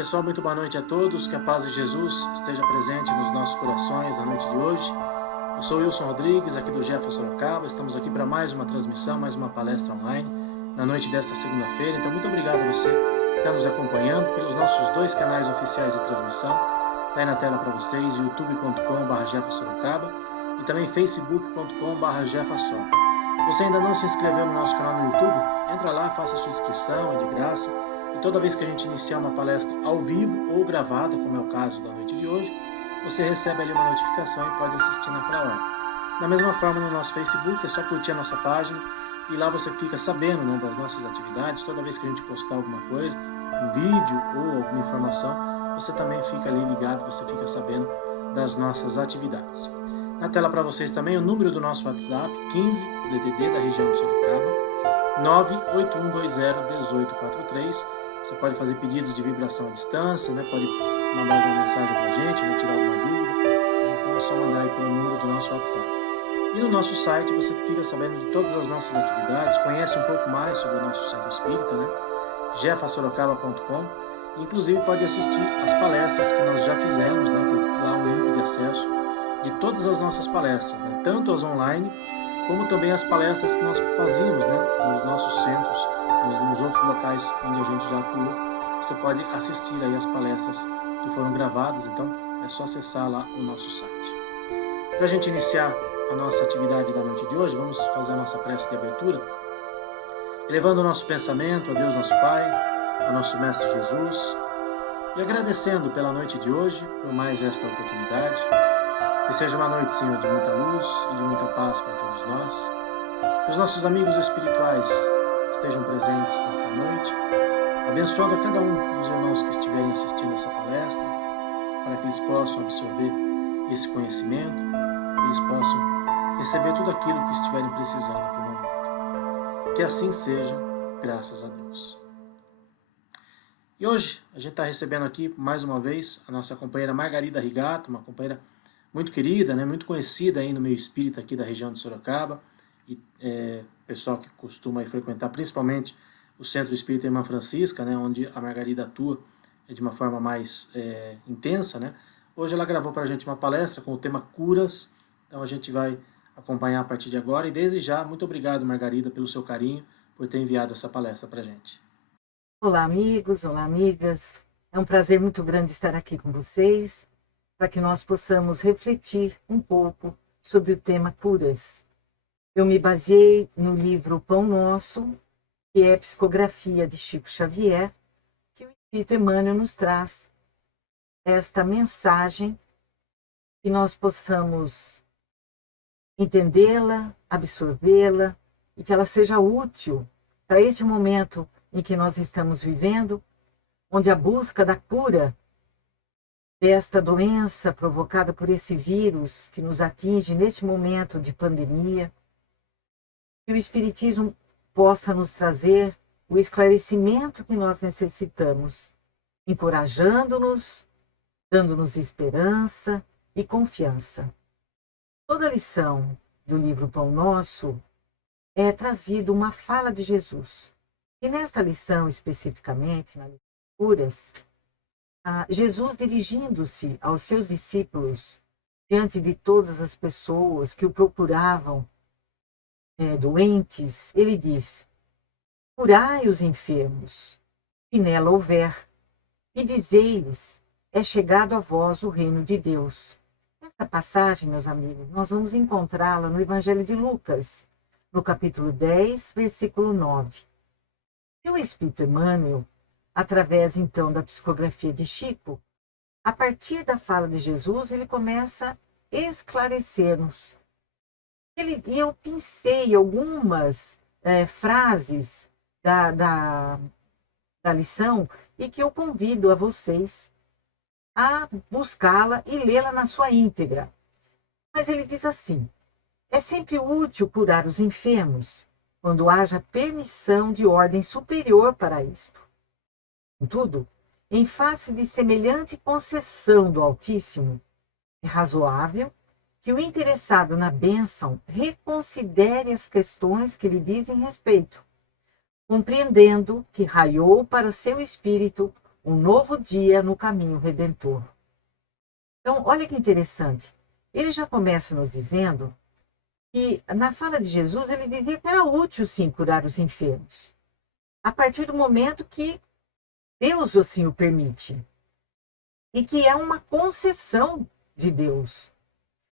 pessoal, muito boa noite a todos, que a paz de Jesus esteja presente nos nossos corações na noite de hoje. Eu sou Wilson Rodrigues, aqui do Jefa Sorocaba, estamos aqui para mais uma transmissão, mais uma palestra online, na noite desta segunda-feira. Então muito obrigado a você que está nos acompanhando pelos nossos dois canais oficiais de transmissão, está aí na tela para vocês, youtube.com/jefasorocaba e também facebook.com/jefasor. Se você ainda não se inscreveu no nosso canal no YouTube, entra lá, faça a sua inscrição, é de graça. E toda vez que a gente iniciar uma palestra ao vivo ou gravada, como é o caso da noite de hoje, você recebe ali uma notificação e pode assistir naquela hora. Da mesma forma, no nosso Facebook, é só curtir a nossa página e lá você fica sabendo, né, das nossas atividades. Toda vez que a gente postar alguma coisa, um vídeo ou alguma informação, você também fica ali ligado, você fica sabendo das nossas atividades. Na tela para vocês também o número do nosso WhatsApp, 15, o DDD da região de Sorocaba, 981201843. Você pode fazer pedidos de vibração à distância, né? Pode mandar alguma mensagem para a gente, né? Tirar alguma dúvida. Então é só mandar aí pelo número do nosso WhatsApp. E no nosso site você fica sabendo de todas as nossas atividades, conhece um pouco mais sobre o nosso centro espírita, né? jefasorocaba.com. Inclusive pode assistir as palestras que nós já fizemos, né? Tem lá um link de acesso de todas as nossas palestras, né? Tanto as online, como também as palestras que nós fazíamos, né? Nos nossos centros, nos outros locais onde a gente já atua. Você pode assistir aí as palestras que foram gravadas, então é só acessar lá o nosso site. Para a gente iniciar a nossa atividade da noite de hoje, vamos fazer a nossa prece de abertura, elevando o nosso pensamento a Deus nosso Pai, ao nosso Mestre Jesus, e agradecendo pela noite de hoje, por mais esta oportunidade. Que seja uma noite, Senhor, de muita luz e de muita paz para todos nós. Que os nossos amigos espirituais estejam presentes nesta noite, abençoando a cada um dos irmãos que estiverem assistindo essa palestra, para que eles possam absorver esse conhecimento, que eles possam receber tudo aquilo que estiverem precisando para o momento. Que assim seja, graças a Deus. E hoje a gente está recebendo aqui, mais uma vez, a nossa companheira Margarida Rigato, uma companheira muito querida, né, muito conhecida aí no meio espírita aqui da região de Sorocaba, e pessoal que costuma frequentar principalmente o Centro Espírita Irmã Francisca, né, onde a Margarida atua de uma forma mais intensa, né. Hoje ela gravou para a gente uma palestra com o tema curas, então a gente vai acompanhar a partir de agora, e desde já, muito obrigado, Margarida, pelo seu carinho, por ter enviado essa palestra para a gente. Olá, amigos, olá, amigas. É um prazer muito grande estar aqui com vocês, para que nós possamos refletir um pouco sobre o tema curas. Eu me baseei no livro Pão Nosso, que é a psicografia de Chico Xavier, que o Espírito Emmanuel nos traz esta mensagem, que nós possamos entendê-la, absorvê-la, e que ela seja útil para este momento em que nós estamos vivendo, onde a busca da cura desta doença provocada por esse vírus que nos atinge neste momento de pandemia, que o Espiritismo possa nos trazer o esclarecimento que nós necessitamos, encorajando-nos, dando-nos esperança e confiança. Toda a lição do livro Pão Nosso é trazida uma fala de Jesus. E nesta lição, especificamente, na lição de curas, Jesus, dirigindo-se aos seus discípulos, diante de todas as pessoas que o procuravam doentes, ele diz: curai os enfermos, que nela houver, e dizei-lhes: é chegado a vós o reino de Deus. Essa passagem, meus amigos, nós vamos encontrá-la no Evangelho de Lucas, no capítulo 10, versículo 9. E o Espírito Emmanuel, através então da psicografia de Chico, a partir da fala de Jesus, ele começa a esclarecer-nos. E eu pensei algumas frases da lição, e que eu convido a vocês a buscá-la e lê-la na sua íntegra. Mas ele diz assim: é sempre útil curar os enfermos, quando haja permissão de ordem superior para isto. Contudo, em face de semelhante concessão do Altíssimo, é razoável que o interessado na bênção reconsidere as questões que lhe dizem respeito, compreendendo que raiou para seu espírito um novo dia no caminho redentor. Então, olha que interessante. Ele já começa nos dizendo que, na fala de Jesus, ele dizia que era útil, sim, curar os enfermos. A partir do momento que Deus assim o permite. E que é uma concessão de Deus.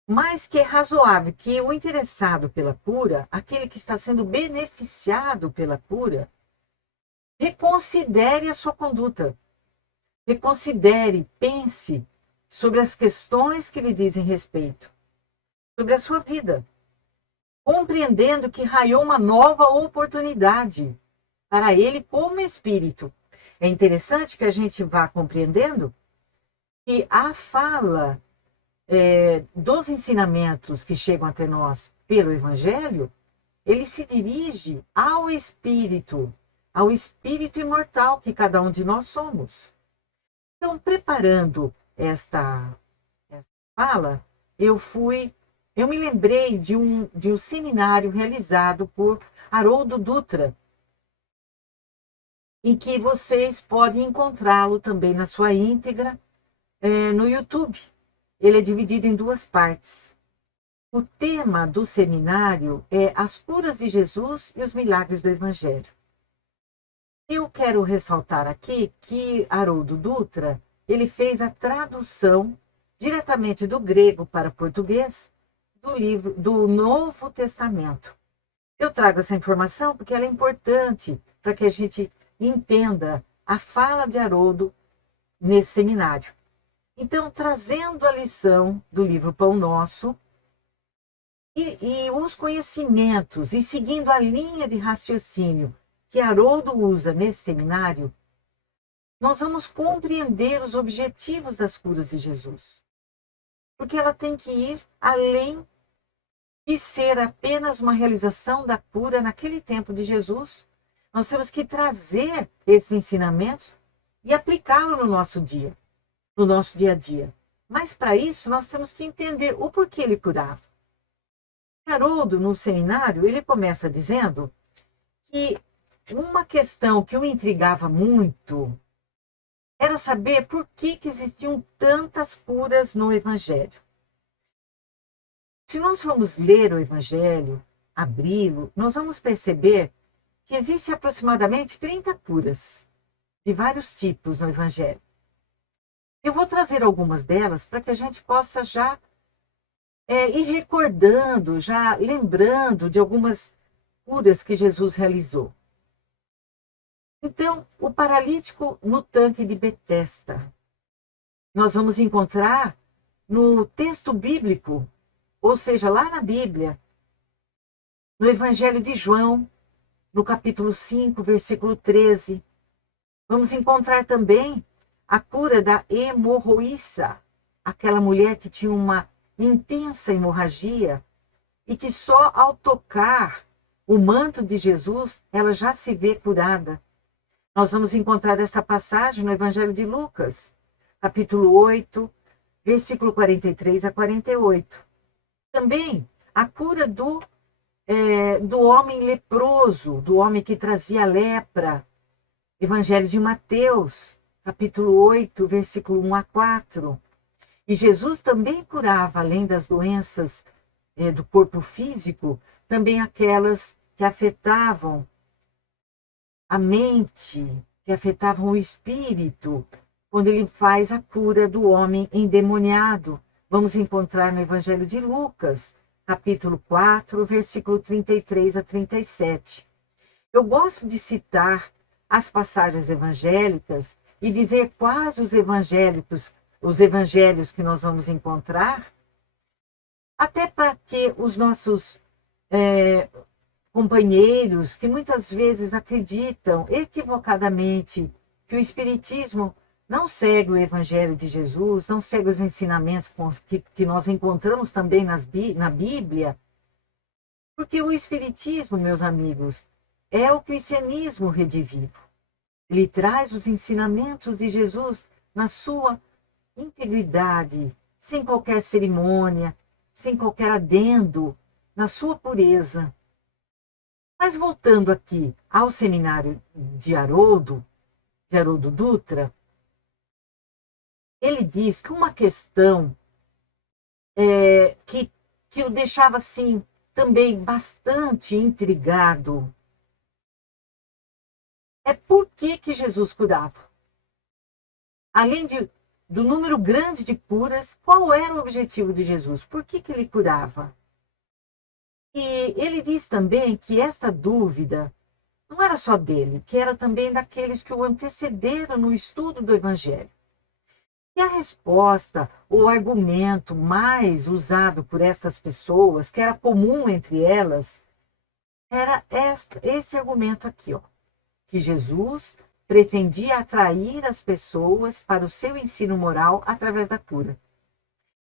Mas que é razoável que o interessado pela cura, aquele que está sendo beneficiado pela cura, reconsidere a sua conduta. Reconsidere, pense sobre as questões que lhe dizem respeito, sobre a sua vida, compreendendo que raiou uma nova oportunidade para ele como espírito. É interessante que a gente vá compreendendo que a fala dos ensinamentos que chegam até nós pelo Evangelho, ele se dirige ao espírito imortal que cada um de nós somos. Então, preparando esta fala, eu me lembrei de um seminário realizado por Haroldo Dutra, em que vocês podem encontrá-lo também na sua íntegra no YouTube. Ele é dividido em duas partes. O tema do seminário é as curas de Jesus e os milagres do Evangelho. Eu quero ressaltar aqui que Haroldo Dutra, ele fez a tradução diretamente do grego para português do livro do Novo Testamento. Eu trago essa informação porque ela é importante para que a gente entenda a fala de Haroldo nesse seminário. Então, trazendo a lição do livro Pão Nosso e os conhecimentos e seguindo a linha de raciocínio que Haroldo usa nesse seminário, nós vamos compreender os objetivos das curas de Jesus. Porque ela tem que ir além de ser apenas uma realização da cura naquele tempo de Jesus. Nós temos que trazer esses ensinamentos e aplicá-los no nosso dia a dia. Mas para isso nós temos que entender o porquê ele curava. Haroldo, no seminário, ele começa dizendo que uma questão que o intrigava muito era saber por que existiam tantas curas no Evangelho. Se nós formos ler o Evangelho, abri-lo, nós vamos perceber que existem aproximadamente 30 curas de vários tipos no Evangelho. Eu vou trazer algumas delas para que a gente possa já ir recordando, já lembrando de algumas curas que Jesus realizou. Então, o paralítico no tanque de Betesda. Nós vamos encontrar no texto bíblico, ou seja, lá na Bíblia, no Evangelho de João, no capítulo 5, versículo 13. Vamos encontrar também a cura da hemorroíça, aquela mulher que tinha uma intensa hemorragia e que só ao tocar o manto de Jesus, ela já se vê curada. Nós vamos encontrar essa passagem no Evangelho de Lucas, capítulo 8, versículo 43 a 48. Também a cura do homem leproso, do homem que trazia lepra. Evangelho de Mateus, capítulo 8, versículo 1 a 4. E Jesus também curava, além das doenças do corpo físico, também aquelas que afetavam a mente, que afetavam o espírito, quando ele faz a cura do homem endemoniado. Vamos encontrar no Evangelho de Lucas, capítulo 4, versículo 33 a 37. Eu gosto de citar as passagens evangélicas e dizer quais os evangelhos que nós vamos encontrar, até para que os nossos companheiros, que muitas vezes acreditam equivocadamente que o Espiritismo não segue o Evangelho de Jesus, não segue os ensinamentos que nós encontramos também na Bíblia, porque o Espiritismo, meus amigos, é o cristianismo redivivo. Ele traz os ensinamentos de Jesus na sua integridade, sem qualquer cerimônia, sem qualquer adendo, na sua pureza. Mas voltando aqui ao seminário de Haroldo Dutra, ele diz que uma questão que o deixava assim também bastante intrigado é por que Jesus curava. Além do número grande de curas, qual era o objetivo de Jesus? Por que ele curava? E ele diz também que esta dúvida não era só dele, que era também daqueles que o antecederam no estudo do Evangelho. E a resposta, o argumento mais usado por estas pessoas, que era comum entre elas, era esse argumento aqui, ó, que Jesus pretendia atrair as pessoas para o seu ensino moral através da cura.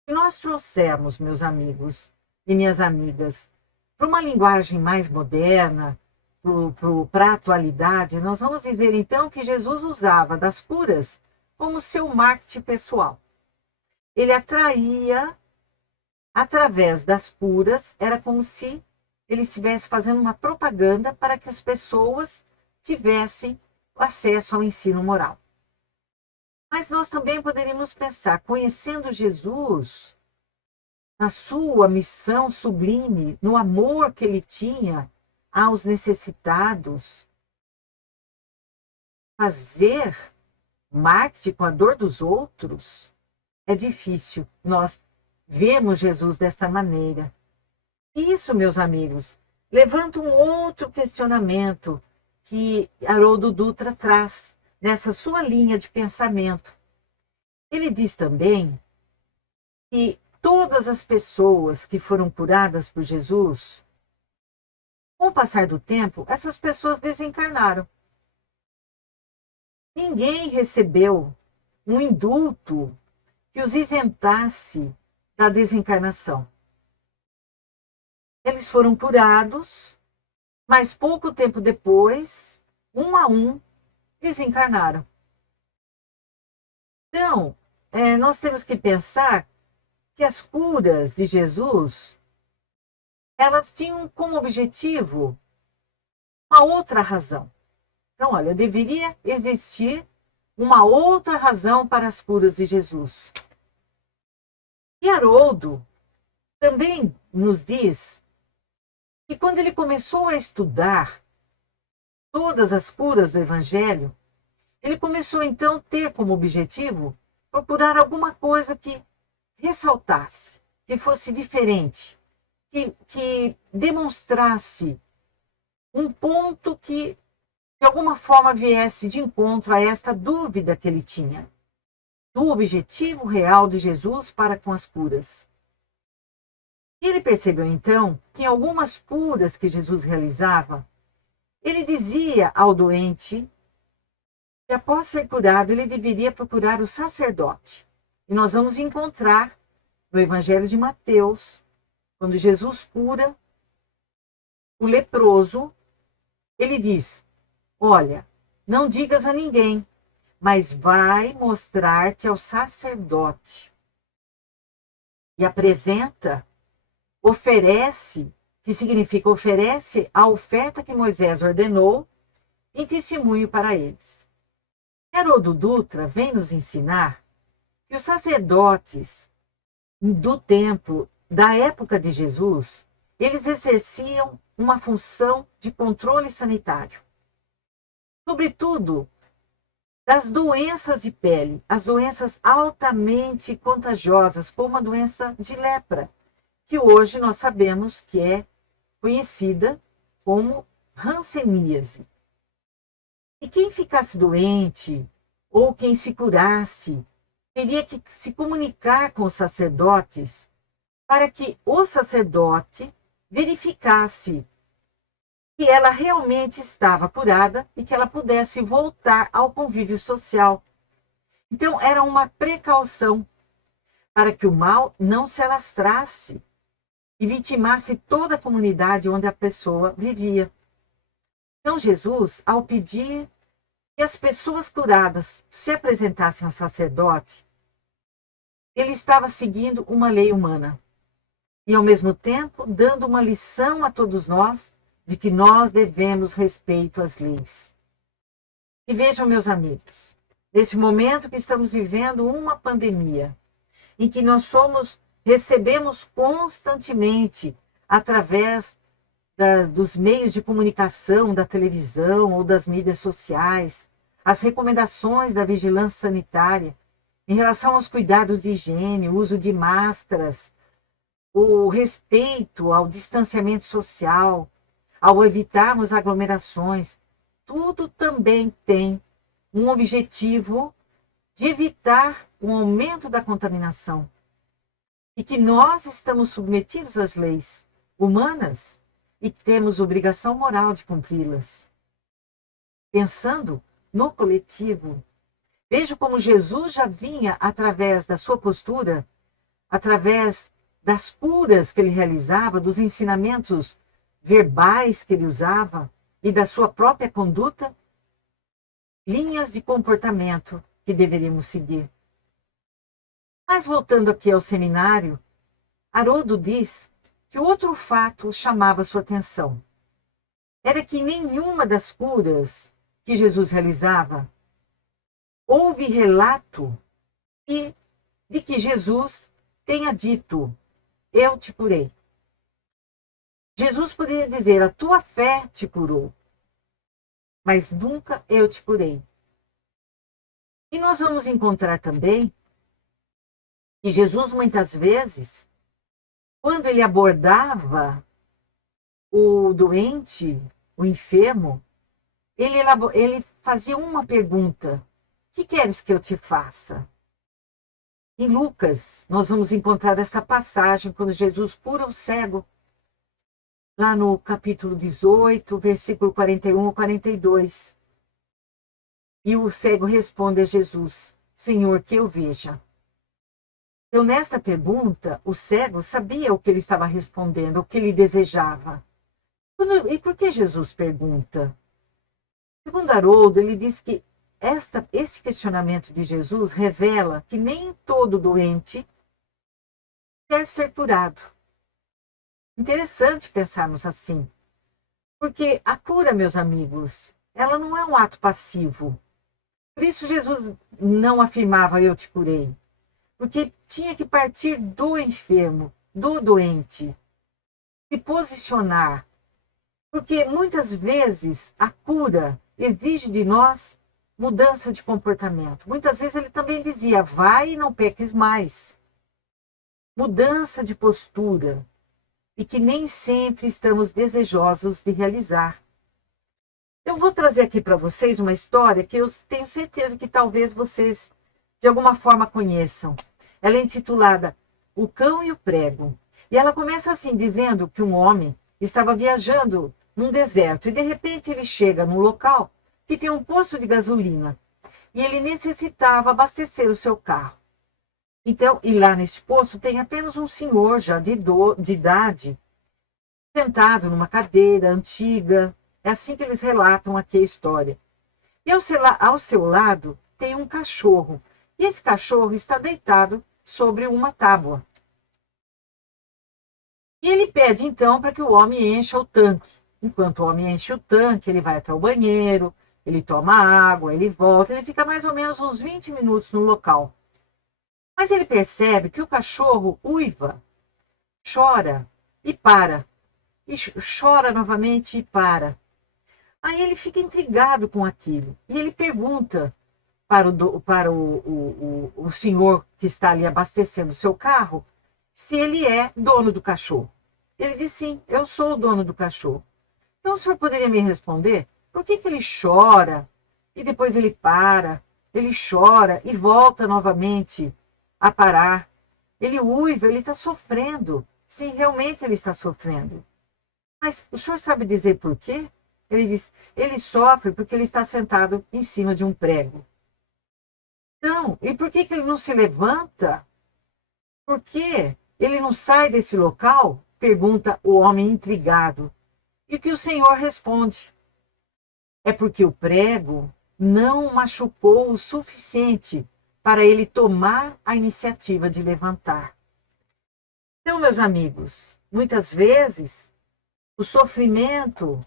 Se nós trouxermos, meus amigos e minhas amigas, para uma linguagem mais moderna, para a atualidade, nós vamos dizer então que Jesus usava das curas como seu marketing pessoal. Ele atraía, através das curas, era como se ele estivesse fazendo uma propaganda para que as pessoas tivessem acesso ao ensino moral. Mas nós também poderíamos pensar, conhecendo Jesus, na sua missão sublime, no amor que ele tinha aos necessitados, fazer marketing com a dor dos outros é difícil. Nós vemos Jesus desta maneira. Isso, meus amigos, levanta um outro questionamento que Haroldo Dutra traz nessa sua linha de pensamento. Ele diz também que todas as pessoas que foram curadas por Jesus, com o passar do tempo, essas pessoas desencarnaram. Ninguém recebeu um indulto que os isentasse da desencarnação. Eles foram curados, mas pouco tempo depois, um a um, desencarnaram. Então, nós temos que pensar que as curas de Jesus, elas tinham como objetivo uma outra razão. Então, olha, deveria existir uma outra razão para as curas de Jesus. E Haroldo também nos diz que quando ele começou a estudar todas as curas do Evangelho, ele começou então a ter como objetivo procurar alguma coisa que ressaltasse, que fosse diferente, que demonstrasse um ponto que de alguma forma viesse de encontro a esta dúvida que ele tinha, do objetivo real de Jesus para com as curas. E ele percebeu então que em algumas curas que Jesus realizava, ele dizia ao doente que após ser curado ele deveria procurar o sacerdote. E nós vamos encontrar no Evangelho de Mateus, quando Jesus cura o leproso, ele diz: olha, não digas a ninguém, mas vai mostrar-te ao sacerdote. E apresenta, oferece, que significa oferece a oferta que Moisés ordenou em testemunho para eles. Haroldo Dutra vem nos ensinar que os sacerdotes do templo da época de Jesus, eles exerciam uma função de controle sanitário. Sobretudo das doenças de pele, as doenças altamente contagiosas, como a doença de lepra, que hoje nós sabemos que é conhecida como hanseníase. E quem ficasse doente, ou quem se curasse, teria que se comunicar com os sacerdotes para que o sacerdote verificasse que ela realmente estava curada e que ela pudesse voltar ao convívio social. Então, era uma precaução para que o mal não se alastrasse e vitimasse toda a comunidade onde a pessoa vivia. Então, Jesus, ao pedir que as pessoas curadas se apresentassem ao sacerdote, ele estava seguindo uma lei humana e, ao mesmo tempo, dando uma lição a todos nós de que nós devemos respeito às leis. E vejam, meus amigos, Nesse momento que estamos vivendo uma pandemia, em que recebemos constantemente, através dos meios de comunicação, da televisão ou das mídias sociais, as recomendações da vigilância sanitária em relação aos cuidados de higiene, o uso de máscaras, o respeito ao distanciamento social, ao evitarmos aglomerações, tudo também tem um objetivo de evitar o aumento da contaminação. E que nós estamos submetidos às leis humanas e temos obrigação moral de cumpri-las. Pensando no coletivo, vejo como Jesus já vinha, através da sua postura, através das curas que ele realizava, dos ensinamentos verbais que ele usava e da sua própria conduta, linhas de comportamento que deveríamos seguir. Mas voltando aqui ao seminário, Haroldo diz que outro fato chamava sua atenção. Era que nenhuma das curas que Jesus realizava houve relato de que Jesus tenha dito: eu te curei. Jesus poderia dizer: a tua fé te curou, mas nunca eu te curei. E nós vamos encontrar também que Jesus, muitas vezes, quando ele abordava o doente, o enfermo, ele fazia uma pergunta: que queres que eu te faça? Em Lucas, nós vamos encontrar essa passagem quando Jesus cura o cego, lá no capítulo 18, versículo 41 e 42. E o cego responde a Jesus: Senhor, que eu veja. Então, nesta pergunta, o cego sabia o que ele estava respondendo, o que ele desejava. E por que Jesus pergunta? Segundo Haroldo, ele diz que este questionamento de Jesus revela que nem todo doente quer ser curado. Interessante pensarmos assim, porque a cura, meus amigos, ela não é um ato passivo. Por isso Jesus não afirmava: eu te curei, porque tinha que partir do enfermo, do doente, se posicionar, porque muitas vezes a cura exige de nós mudança de comportamento. Muitas vezes ele também dizia: vai e não peques mais. Mudança de postura, e que nem sempre estamos desejosos de realizar. Eu vou trazer aqui para vocês uma história que eu tenho certeza que talvez vocês, de alguma forma, conheçam. Ela é intitulada O Cão e o Prego. E ela começa assim, dizendo que um homem estava viajando num deserto e, de repente, ele chega num local que tem um posto de gasolina e ele necessitava abastecer o seu carro. Então, e lá nesse posto tem apenas um senhor já de idade, sentado numa cadeira antiga. É assim que eles relatam aqui a história. E ao seu lado tem um cachorro. E esse cachorro está deitado sobre uma tábua. E ele pede então para que o homem encha o tanque. Enquanto o homem enche o tanque, ele vai até o banheiro, ele toma água, ele volta, ele fica mais ou menos uns 20 minutos no local. Mas ele percebe que o cachorro uiva, chora e para. E chora novamente e para. Aí ele fica intrigado com aquilo. E ele pergunta para o senhor que está ali abastecendo o seu carro se ele é dono do cachorro. Ele diz: sim, eu sou o dono do cachorro. Então o senhor poderia me responder por que ele chora e depois ele para, ele chora e volta novamente a parar. Ele uiva, ele está sofrendo. Sim, realmente ele está sofrendo. Mas o senhor sabe dizer por quê? Ele diz: ele sofre porque ele está sentado em cima de um prego. Então, e por que ele não se levanta? Por que ele não sai desse local? Pergunta o homem intrigado. E o que o Senhor responde? É porque o prego não machucou o suficiente para ele tomar a iniciativa de levantar. Então, meus amigos, muitas vezes o sofrimento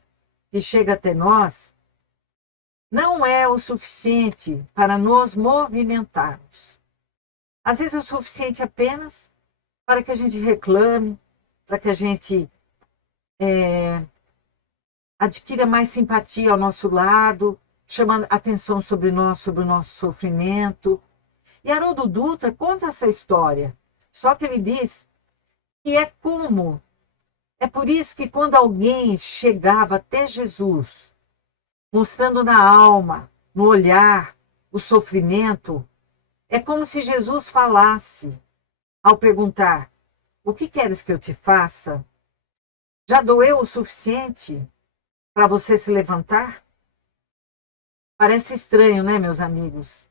que chega até nós não é o suficiente para nos movimentarmos. Às vezes é o suficiente apenas para que a gente reclame, para que a gente adquira mais simpatia ao nosso lado, chamando atenção sobre nós, sobre o nosso sofrimento. E Haroldo Dutra conta essa história, só que ele diz que é por isso que quando alguém chegava até Jesus, mostrando na alma, no olhar, o sofrimento, é como se Jesus falasse ao perguntar: o que queres que eu te faça? Já doeu o suficiente para você se levantar? Parece estranho, né, meus amigos?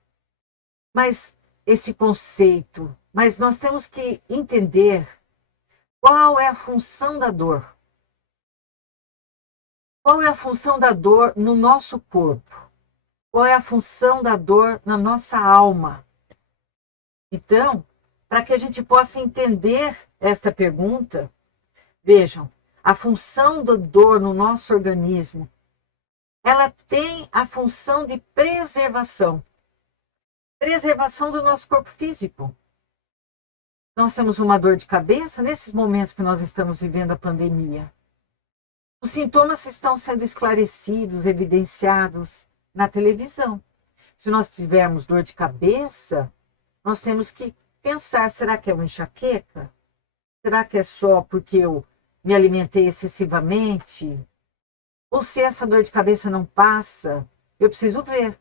Mas esse conceito, mas nós temos que entender qual é a função da dor. Qual é a função da dor no nosso corpo? Qual é a função da dor na nossa alma? Então, para que a gente possa entender esta pergunta, vejam, a função da dor no nosso organismo, ela tem a função de preservação. Preservação do nosso corpo físico. Nós temos uma dor de cabeça nesses momentos que nós estamos vivendo a pandemia. Os sintomas estão sendo esclarecidos, evidenciados na televisão. Se nós tivermos dor de cabeça, nós temos que pensar, será que é uma enxaqueca? Será que é só porque eu me alimentei excessivamente? Ou se essa dor de cabeça não passa, eu preciso ver.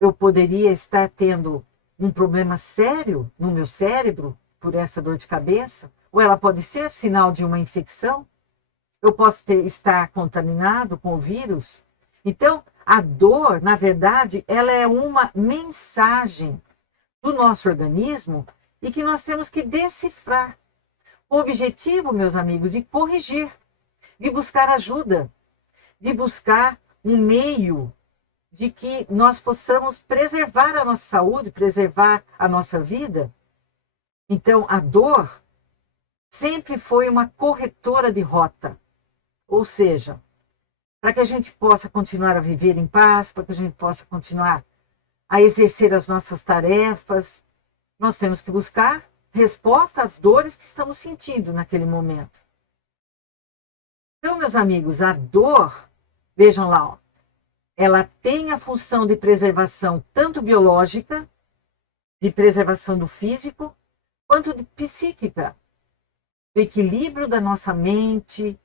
Eu poderia estar tendo um problema sério no meu cérebro por essa dor de cabeça? Ou ela pode ser sinal de uma infecção? Eu posso estar contaminado com o vírus? Então, a dor, na verdade, ela é uma mensagem do nosso organismo e que nós temos que decifrar. O objetivo, meus amigos, de corrigir, de buscar ajuda, de buscar um meio de que nós possamos preservar a nossa saúde, preservar a nossa vida. Então, a dor sempre foi uma corretora de rota. Ou seja, para que a gente possa continuar a viver em paz, para que a gente possa continuar a exercer as nossas tarefas, nós temos que buscar resposta às dores que estamos sentindo naquele momento. Então, meus amigos, a dor, vejam lá, ó, ela tem a função de preservação tanto biológica, de preservação do físico, quanto de psíquica, do equilíbrio da nossa mente,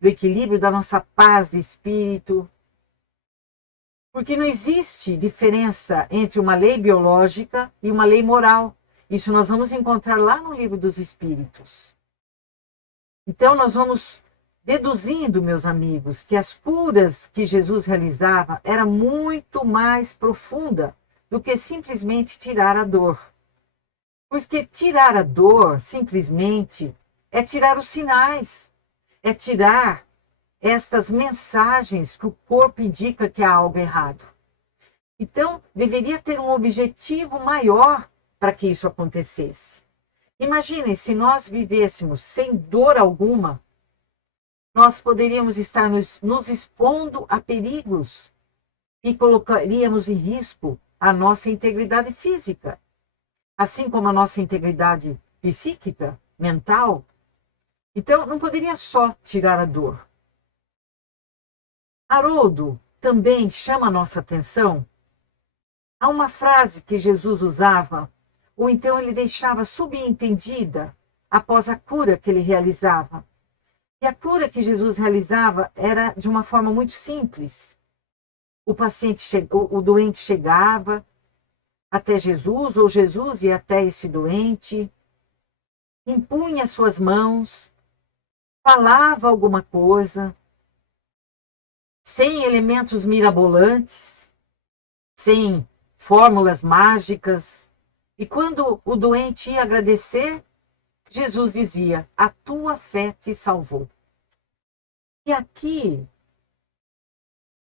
do equilíbrio da nossa paz de espírito. Porque não existe diferença entre uma lei biológica e uma lei moral. Isso nós vamos encontrar lá no Livro dos Espíritos. Então, nós vamos deduzindo, meus amigos, que as curas que Jesus realizava era muito mais profunda do que simplesmente tirar a dor. Porque tirar a dor, simplesmente, é tirar os sinais, é tirar estas mensagens que o corpo indica que há algo errado. Então, deveria ter um objetivo maior para que isso acontecesse. Imaginem, se nós vivêssemos sem dor alguma, nós poderíamos estar nos expondo a perigos e colocaríamos em risco a nossa integridade física, assim como a nossa integridade psíquica, mental. Então, não poderia só tirar a dor. Haroldo também chama a nossa atenção a uma frase que Jesus usava, ou então ele deixava subentendida após a cura que ele realizava. E a cura que Jesus realizava era de uma forma muito simples. O doente chegava até Jesus, ou Jesus ia até esse doente, impunha suas mãos, falava alguma coisa, sem elementos mirabolantes, sem fórmulas mágicas. E quando o doente ia agradecer, Jesus dizia: a tua fé te salvou. E aqui,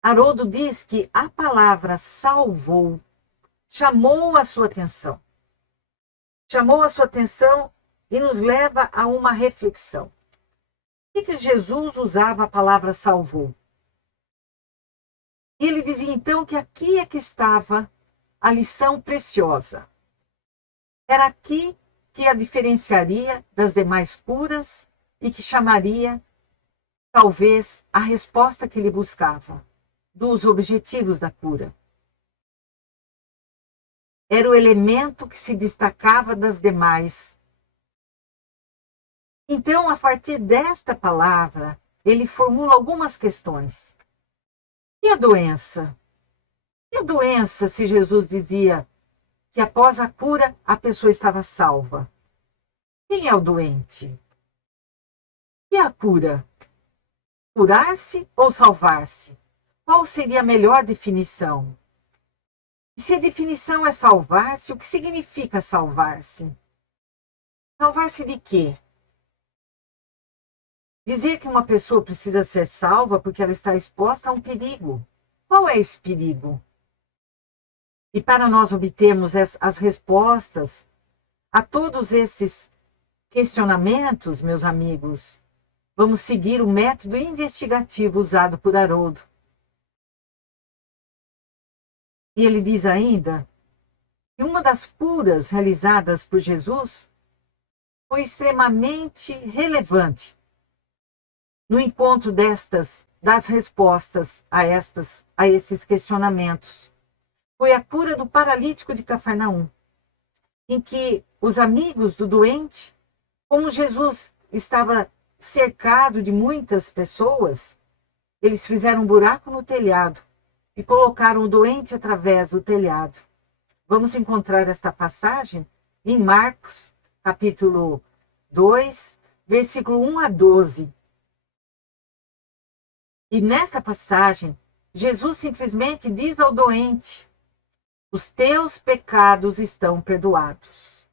Haroldo diz que a palavra salvou chamou a sua atenção. Chamou a sua atenção e nos leva a uma reflexão. Por que Jesus usava a palavra salvou? E ele dizia então que aqui é que estava a lição preciosa. Era aqui que a diferenciaria das demais curas e que chamaria, talvez, a resposta que ele buscava, dos objetivos da cura. Era o elemento que se destacava das demais. Então, a partir desta palavra, ele formula algumas questões. E a doença? E a doença, se Jesus dizia que após a cura a pessoa estava salva? Quem é o doente? E a cura? Curar-se ou salvar-se? Qual seria a melhor definição? E se a definição é salvar-se, o que significa salvar-se? Salvar-se de quê? Dizer que uma pessoa precisa ser salva porque ela está exposta a um perigo. Qual é esse perigo? E para nós obtermos as respostas a todos esses questionamentos, meus amigos, vamos seguir o método investigativo usado por Haroldo. E ele diz ainda que uma das curas realizadas por Jesus foi extremamente relevante no encontro das respostas a esses questionamentos. Foi a cura do paralítico de Cafarnaum, em que os amigos do doente, como Jesus estava cercado de muitas pessoas, eles fizeram um buraco no telhado e colocaram o doente através do telhado. Vamos encontrar esta passagem em Marcos, capítulo 2, versículo 1 a 12. E nesta passagem, Jesus simplesmente diz ao doente: os teus pecados estão perdoados.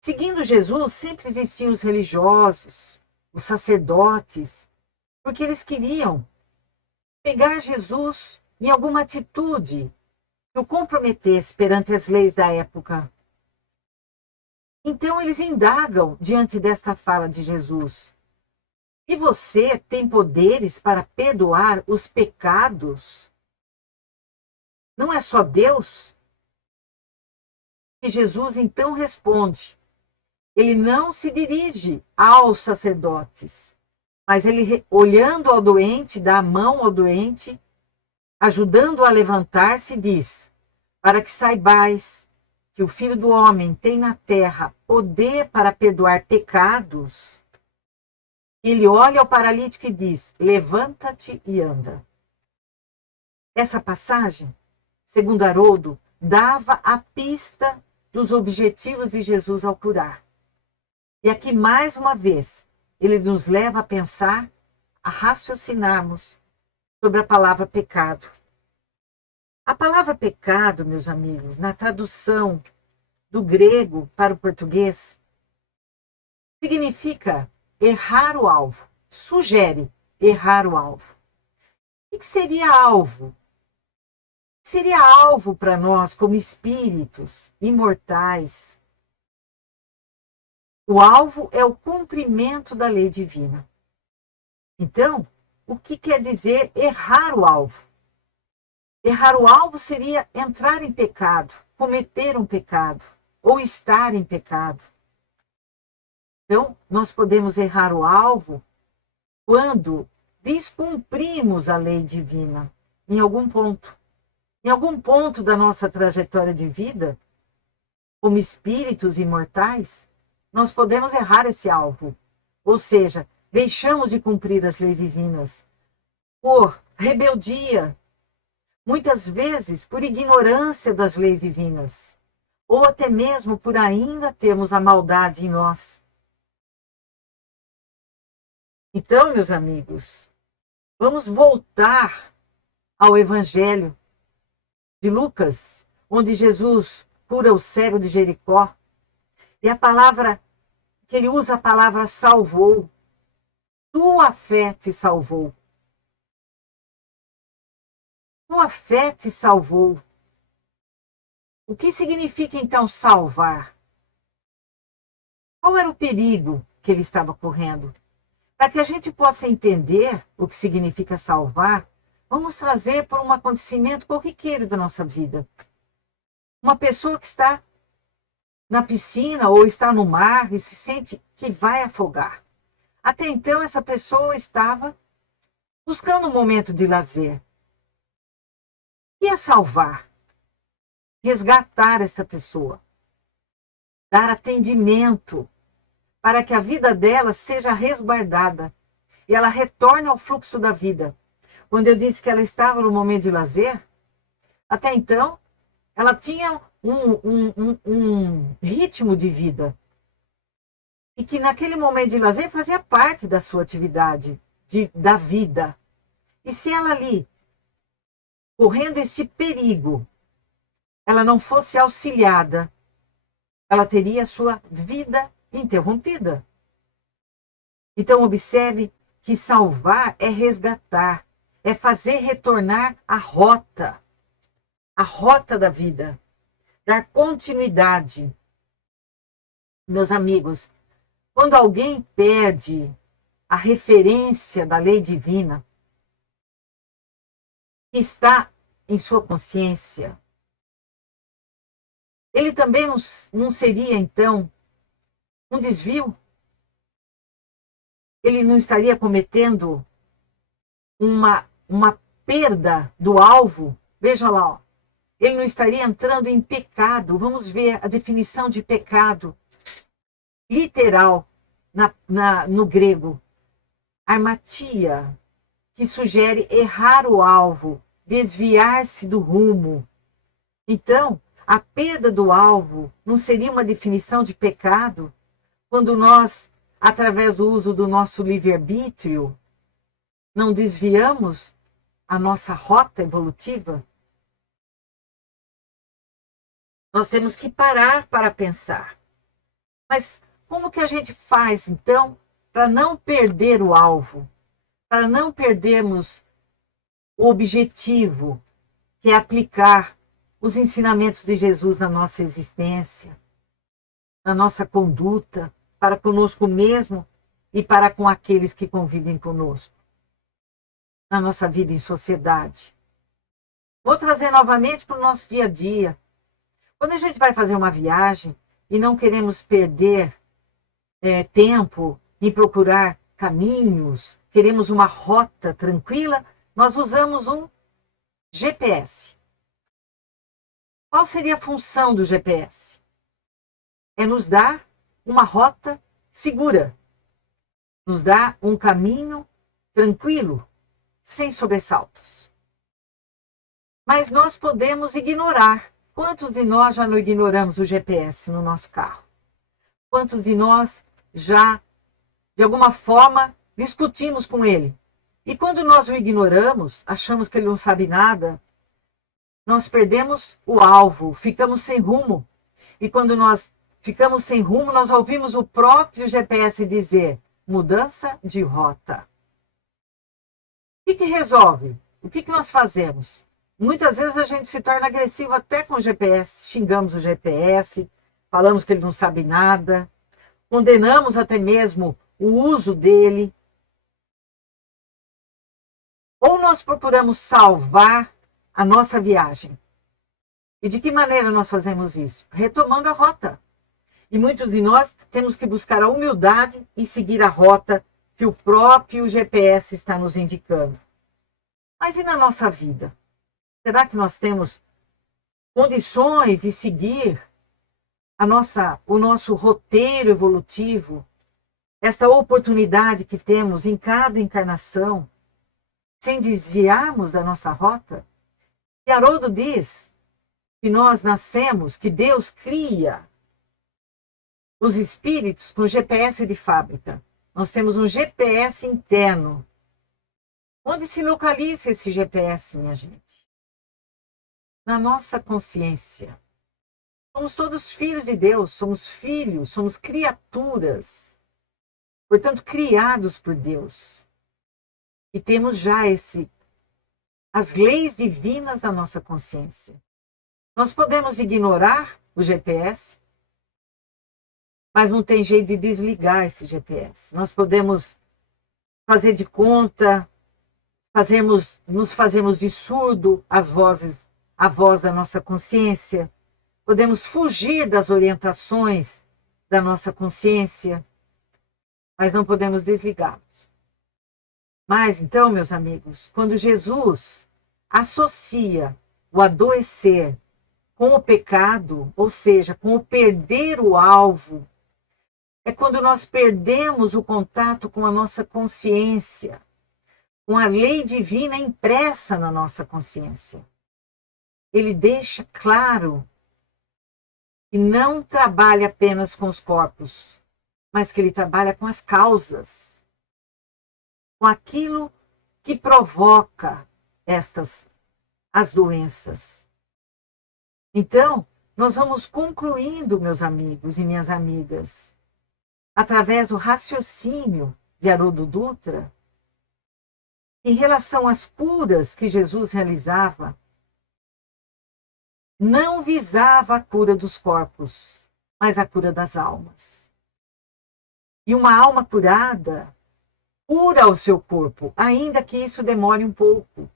Seguindo Jesus, sempre existiam os religiosos, os sacerdotes, porque eles queriam pegar Jesus em alguma atitude que o comprometesse perante as leis da época. Então eles indagam diante desta fala de Jesus: e você tem poderes para perdoar os pecados? Não é só Deus? E Jesus então responde. Ele não se dirige aos sacerdotes, mas ele, olhando ao doente, dá a mão ao doente, ajudando-o a levantar-se, diz: para que saibais que o Filho do Homem tem na terra poder para perdoar pecados. Ele olha ao paralítico e diz: levanta-te e anda. Essa passagem, segundo Haroldo, dava a pista dos objetivos de Jesus ao curar. E aqui, mais uma vez, ele nos leva a pensar, a raciocinarmos sobre a palavra pecado. A palavra pecado, meus amigos, na tradução do grego para o português, significa errar o alvo, sugere errar o alvo. O que seria alvo? Seria alvo para nós como espíritos imortais. O alvo é o cumprimento da lei divina. Então, o que quer dizer errar o alvo? Errar o alvo seria entrar em pecado, cometer um pecado, ou estar em pecado. Então, nós podemos errar o alvo quando descumprimos a lei divina em algum ponto. Em algum ponto da nossa trajetória de vida, como espíritos imortais, nós podemos errar esse alvo. Ou seja, deixamos de cumprir as leis divinas por rebeldia, muitas vezes por ignorância das leis divinas, ou até mesmo por ainda termos a maldade em nós. Então, meus amigos, vamos voltar ao Evangelho de Lucas, onde Jesus cura o cego de Jericó. E a palavra, que ele usa a palavra salvou. Tua fé te salvou. Tua fé te salvou. O que significa então salvar? Qual era o perigo que ele estava correndo? Para que a gente possa entender o que significa salvar, Vamos trazer por um acontecimento corriqueiro da nossa vida. Uma pessoa que está na piscina ou está no mar e se sente que vai afogar. Até então, essa pessoa estava buscando um momento de lazer. Ia salvar, resgatar esta pessoa, dar atendimento para que a vida dela seja resguardada e ela retorne ao fluxo da vida. Quando eu disse que ela estava no momento de lazer, até então, ela tinha um ritmo de vida. E que naquele momento de lazer fazia parte da sua atividade, da vida. E se ela ali, correndo esse perigo, ela não fosse auxiliada, ela teria a sua vida interrompida. Então, observe que salvar é resgatar, é fazer retornar a rota da vida, dar continuidade. Meus amigos, quando alguém perde a referência da lei divina, que está em sua consciência, ele também não seria, então, um desvio? Ele não estaria cometendo uma perda do alvo? Veja lá, ó. Ele não estaria entrando em pecado. Vamos ver a definição de pecado literal no grego. Armatia, que sugere errar o alvo, desviar-se do rumo. Então, a perda do alvo não seria uma definição de pecado quando nós, através do uso do nosso livre-arbítrio, não desviamos a nossa rota evolutiva? Nós temos que parar para pensar. Mas como que a gente faz, então, para não perder o alvo? Para não perdermos o objetivo, que é aplicar os ensinamentos de Jesus na nossa existência, na nossa conduta, para conosco mesmo e para com aqueles que convivem conosco, na nossa vida em sociedade. Vou trazer novamente para o nosso dia a dia. Quando a gente vai fazer uma viagem e não queremos perder tempo em procurar caminhos, queremos uma rota tranquila, nós usamos um GPS. Qual seria a função do GPS? É nos dar uma rota segura, nos dar um caminho tranquilo, sem sobressaltos. Mas nós podemos ignorar. Quantos de nós já não ignoramos o GPS no nosso carro? Quantos de nós já, de alguma forma, discutimos com ele? E quando nós o ignoramos, achamos que ele não sabe nada, nós perdemos o alvo, ficamos sem rumo. E quando nós ficamos sem rumo, nós ouvimos o próprio GPS dizer: mudança de rota. O que resolve? O que nós fazemos? Muitas vezes a gente se torna agressivo até com o GPS, xingamos o GPS, falamos que ele não sabe nada, condenamos até mesmo o uso dele. Ou nós procuramos salvar a nossa viagem. E de que maneira nós fazemos isso? Retomando a rota. E muitos de nós temos que buscar a humildade e seguir a rota que o próprio GPS está nos indicando. Mas e na nossa vida? Será que nós temos condições de seguir o nosso roteiro evolutivo, esta oportunidade que temos em cada encarnação, sem desviarmos da nossa rota? E Haroldo diz que nós nascemos, que Deus cria os espíritos com GPS de fábrica. Nós temos um GPS interno. Onde se localiza esse GPS, minha gente? Na nossa consciência. Somos todos filhos de Deus, somos filhos, somos criaturas, portanto, criados por Deus. E temos já as leis divinas da nossa consciência. Nós podemos ignorar o GPS, mas não tem jeito de desligar esse GPS. Nós podemos fazer de conta, nos fazemos de surdo à voz da nossa consciência, podemos fugir das orientações da nossa consciência, mas não podemos desligá-los. Mas então, meus amigos, quando Jesus associa o adoecer com o pecado, ou seja, com o perder o alvo, é quando nós perdemos o contato com a nossa consciência, com a lei divina impressa na nossa consciência. Ele deixa claro que não trabalha apenas com os corpos, mas que ele trabalha com as causas, com aquilo que provoca as doenças. Então, nós vamos concluindo, meus amigos e minhas amigas, através do raciocínio de Haroldo Dutra, em relação às curas que Jesus realizava, não visava a cura dos corpos, mas a cura das almas. E uma alma curada cura o seu corpo, ainda que isso demore um pouco.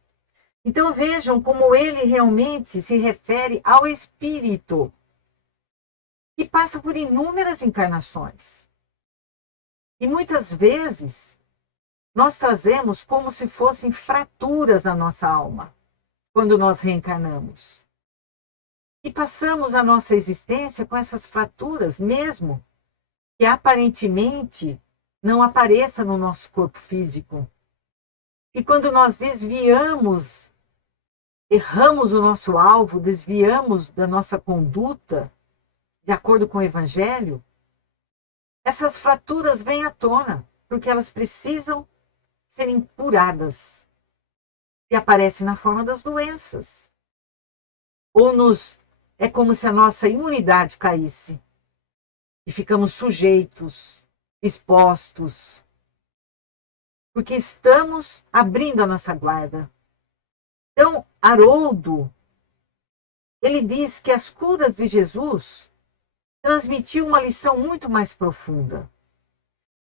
Então vejam como ele realmente se refere ao espírito, que passa por inúmeras encarnações. E muitas vezes nós trazemos como se fossem fraturas na nossa alma, quando nós reencarnamos. E passamos a nossa existência com essas fraturas, mesmo que aparentemente não apareça no nosso corpo físico. E quando nós erramos o nosso alvo, desviamos da nossa conduta, de acordo com o Evangelho, essas fraturas vêm à tona, porque elas precisam serem curadas. E aparecem na forma das doenças. É como se a nossa imunidade caísse. E ficamos sujeitos, expostos. Porque estamos abrindo a nossa guarda. Então, Haroldo, ele diz que as curas de Jesus transmitiam uma lição muito mais profunda.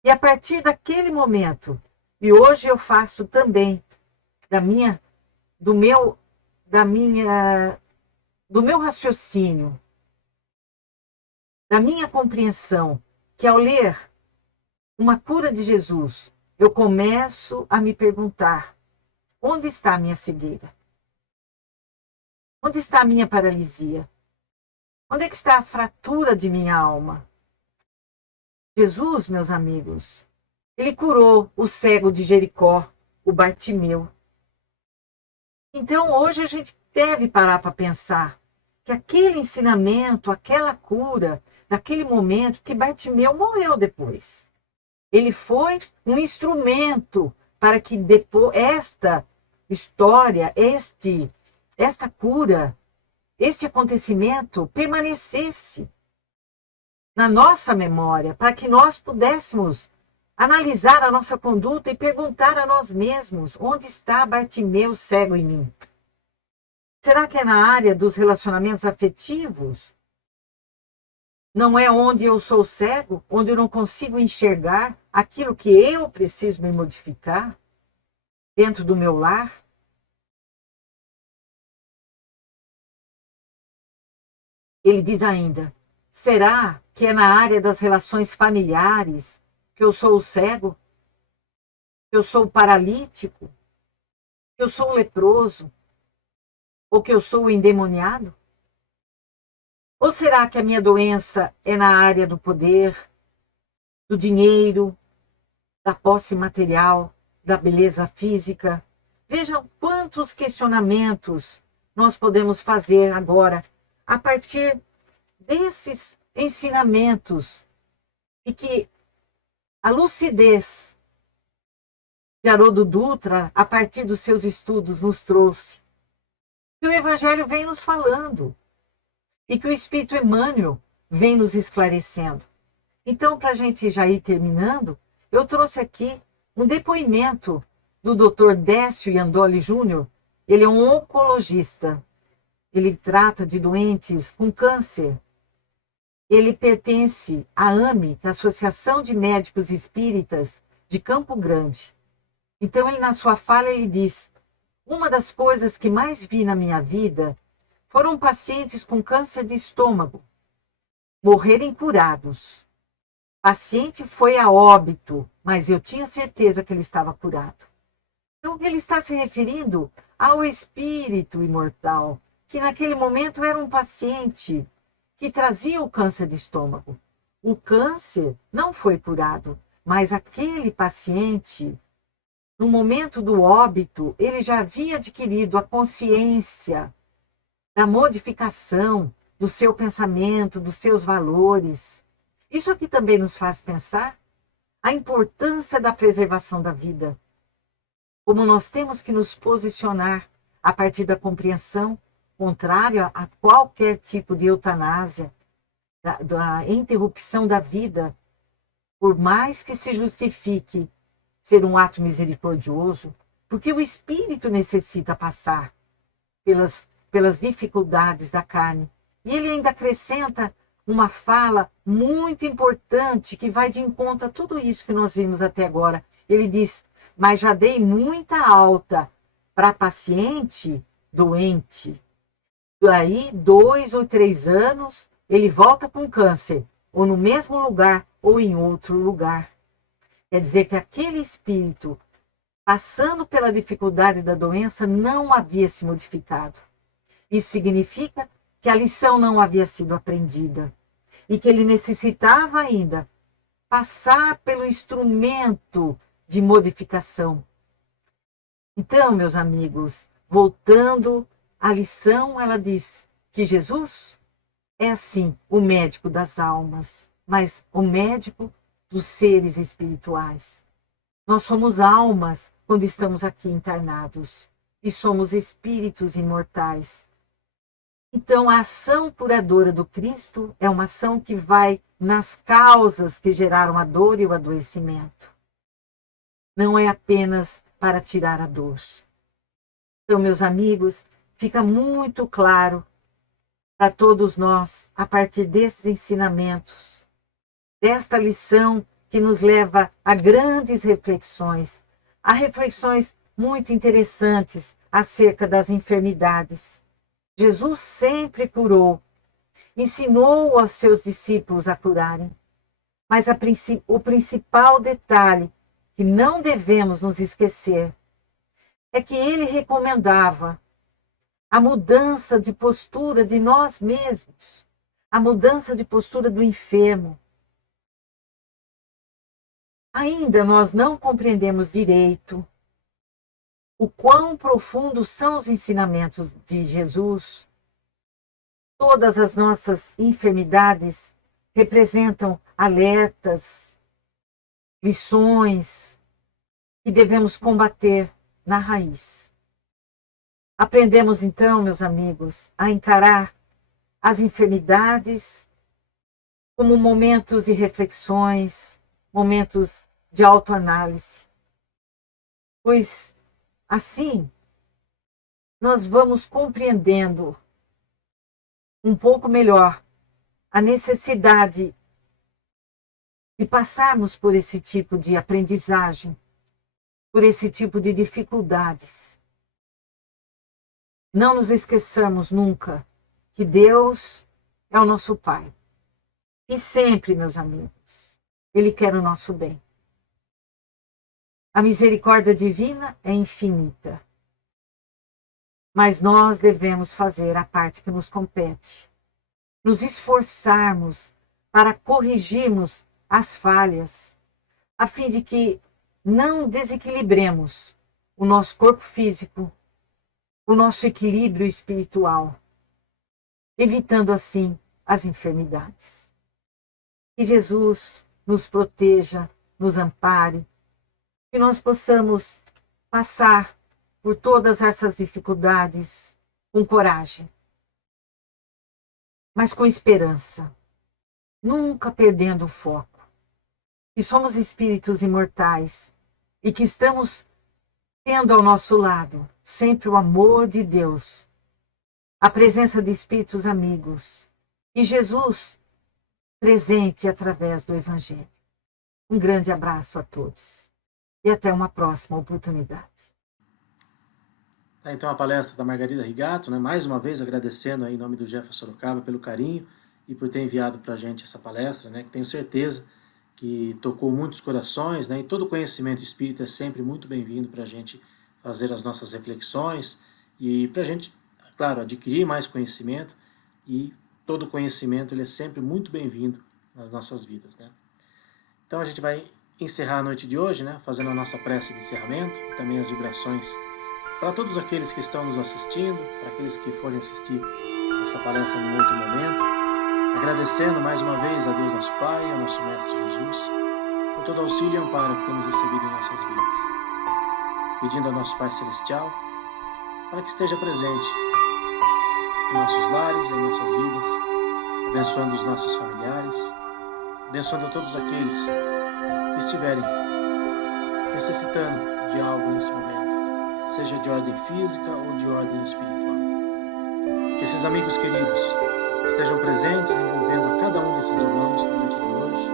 E a partir daquele momento, e hoje eu faço também do meu raciocínio, da minha compreensão, que ao ler uma cura de Jesus, eu começo a me perguntar: onde está a minha cegueira? Onde está a minha paralisia? Onde é que está a fratura de minha alma? Jesus, meus amigos, ele curou o cego de Jericó, o Bartimeu. Então, hoje a gente deve parar para pensar que aquele ensinamento, aquela cura, naquele momento que Bartimeu morreu depois, ele foi um instrumento para que depois esta história, esta cura, este acontecimento permanecesse na nossa memória, para que nós pudéssemos analisar a nossa conduta e perguntar a nós mesmos: onde está Bartimeu cego em mim? Será que é na área dos relacionamentos afetivos? Não é onde eu sou cego, onde eu não consigo enxergar aquilo que eu preciso me modificar dentro do meu lar? Ele diz ainda: será que é na área das relações familiares que eu sou o cego? Que eu sou o paralítico? Que eu sou o leproso? Ou que eu sou o endemoniado? Ou será que a minha doença é na área do poder, do dinheiro, da posse material, da beleza física? Vejam quantos questionamentos nós podemos fazer agora a partir desses ensinamentos e que a lucidez de Haroldo Dutra, a partir dos seus estudos, nos trouxe. Que o Evangelho vem nos falando e que o Espírito Emmanuel vem nos esclarecendo. Então, para a gente já ir terminando, eu trouxe aqui um depoimento do Dr. Décio Iandoli Júnior. Ele é um oncologista. Ele trata de doentes com câncer. Ele pertence à AME, que é a Associação de Médicos Espíritas de Campo Grande. Então, ele, na sua fala, ele diz: uma das coisas que mais vi na minha vida foram pacientes com câncer de estômago morrerem curados. Paciente foi a óbito, mas eu tinha certeza que ele estava curado. Então, ele está se referindo ao espírito imortal, que naquele momento era um paciente que trazia o câncer de estômago. O câncer não foi curado, mas aquele paciente, no momento do óbito, ele já havia adquirido a consciência da modificação do seu pensamento, dos seus valores. Isso aqui também nos faz pensar a importância da preservação da vida. Como nós temos que nos posicionar a partir da compreensão contrária a qualquer tipo de eutanásia, da interrupção da vida, por mais que se justifique ser um ato misericordioso, porque o espírito necessita passar pelas dificuldades da carne. E ele ainda acrescenta uma fala muito importante que vai de encontro a tudo isso que nós vimos até agora. Ele diz: mas já dei muita alta para paciente doente. Daí, 2 ou 3 anos, ele volta com câncer, ou no mesmo lugar, ou em outro lugar. Quer dizer que aquele espírito, passando pela dificuldade da doença, não havia se modificado. Isso significa que a lição não havia sido aprendida e que ele necessitava ainda passar pelo instrumento de modificação. Então, meus amigos, voltando à lição, ela diz que Jesus é, assim, o médico das almas, mas o médico dos seres espirituais. Nós somos almas quando estamos aqui encarnados e somos espíritos imortais. Então, a ação curadora do Cristo é uma ação que vai nas causas que geraram a dor e o adoecimento. Não é apenas para tirar a dor. Então, meus amigos, fica muito claro para todos nós, a partir desses ensinamentos, desta lição que nos leva a grandes reflexões, a reflexões muito interessantes acerca das enfermidades. Jesus sempre curou, ensinou aos seus discípulos a curarem, mas o principal detalhe que não devemos nos esquecer é que ele recomendava a mudança de postura de nós mesmos, a mudança de postura do enfermo. Ainda nós não compreendemos direito o quão profundos são os ensinamentos de Jesus. Todas as nossas enfermidades representam alertas, lições que devemos combater na raiz. Aprendemos então, meus amigos, a encarar as enfermidades como momentos de reflexões, momentos de autoanálise. Pois assim, nós vamos compreendendo um pouco melhor a necessidade de passarmos por esse tipo de aprendizagem, por esse tipo de dificuldades. Não nos esqueçamos nunca que Deus é o nosso Pai. E sempre, meus amigos, Ele quer o nosso bem. A misericórdia divina é infinita. Mas nós devemos fazer a parte que nos compete. Nos esforçarmos para corrigirmos as falhas, a fim de que não desequilibremos o nosso corpo físico, o nosso equilíbrio espiritual, evitando assim as enfermidades. Que Jesus nos proteja, nos ampare, que nós possamos passar por todas essas dificuldades com coragem, mas com esperança, nunca perdendo o foco. Que somos espíritos imortais e que estamos tendo ao nosso lado sempre o amor de Deus, a presença de espíritos amigos e Jesus presente através do Evangelho. Um grande abraço a todos. e até uma próxima oportunidade. Tá, então a palestra da Margarida Rigato, né? Mais uma vez agradecendo aí, em nome do Jefferson Sorocaba pelo carinho e por ter enviado para a gente essa palestra, né? Que tenho certeza que tocou muitos corações, né? E todo conhecimento espírita é sempre muito bem-vindo para a gente fazer as nossas reflexões e para a gente, claro, adquirir mais conhecimento, e todo conhecimento ele é sempre muito bem-vindo nas nossas vidas, né? Então a gente vai encerrar a noite de hoje, né? Fazendo a nossa prece de encerramento, também as vibrações para todos aqueles que estão nos assistindo, para aqueles que forem assistir essa palestra em outro momento, agradecendo mais uma vez a Deus nosso Pai, ao nosso Mestre Jesus, por todo auxílio e amparo que temos recebido em nossas vidas. Pedindo ao nosso Pai Celestial para que esteja presente em nossos lares, em nossas vidas, abençoando os nossos familiares, abençoando a todos aqueles que estiverem necessitando de algo nesse momento, seja de ordem física ou de ordem espiritual. Que esses amigos queridos estejam presentes, envolvendo a cada um desses irmãos na noite de hoje,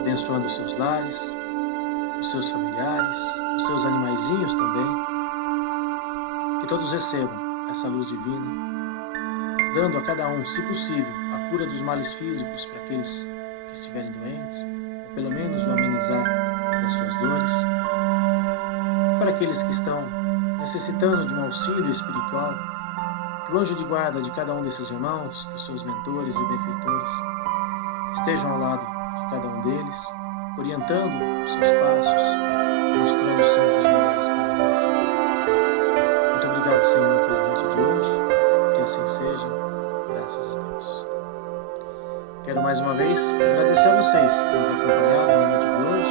abençoando os seus lares, os seus familiares, os seus animaizinhos também. Que todos recebam essa luz divina, dando a cada um, se possível, a cura dos males físicos para aqueles que estiverem doentes, ou pelo menos o amenizar das suas dores. Para aqueles que estão necessitando de um auxílio espiritual, que o anjo de guarda de cada um desses irmãos, que os seus mentores e benfeitores estejam ao lado de cada um deles, orientando os seus passos, mostrando sempre os melhores caminhos a seguir. Muito obrigado, Senhor, pela noite de hoje, que assim seja, graças a Deus. Quero mais uma vez agradecer a vocês que nos acompanharam na noite de hoje,